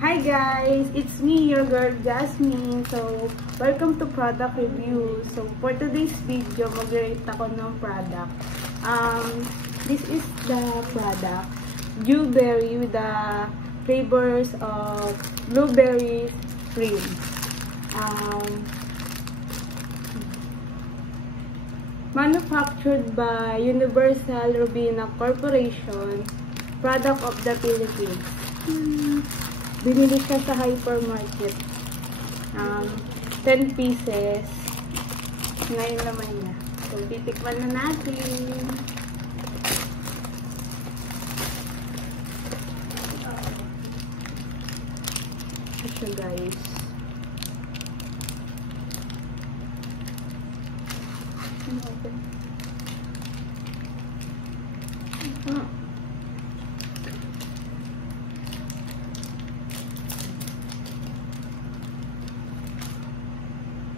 Hi guys! It's me, your girl Jasmine. So, welcome to product review. So, for today's video, mag-rate ako ng product. This is the product, Blueberry with the flavors of blueberry cream. Manufactured by Universal Robina Corporation, product of the Philippines. Binili siya sa hypermarket. 10 pieces. Ngayon naman niya. So, titikman na natin. Ito siya, guys.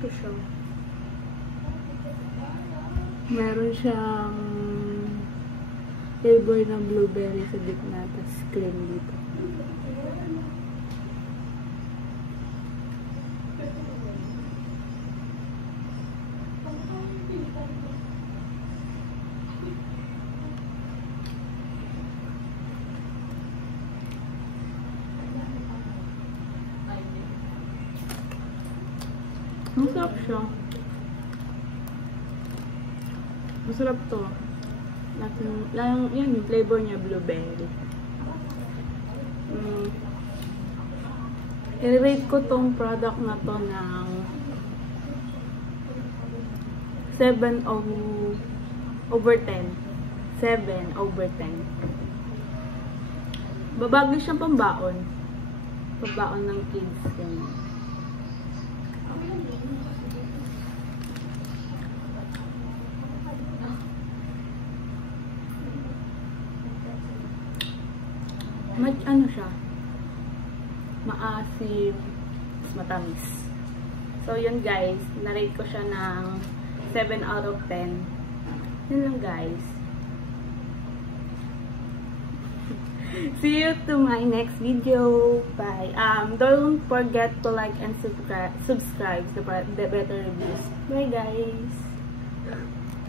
Ito siya. Meron siyang flavor ng blueberry sa gitna, tapos cream dito. Masarap siya. Masarap to. Yan yung flavor niya, blueberry. I-rate ko tong product na to ng 7 over 10. 7 over 10. Babagli siyang pambaon. Pambaon ng kids. Ganyan. Ano siya? Maasim, matamis. So, yun guys. Na-rate ko siya ng 7 out of 10. Yun lang guys. See you to my next video. Bye. Don't forget to like and subscribe to the better reviews. Bye guys.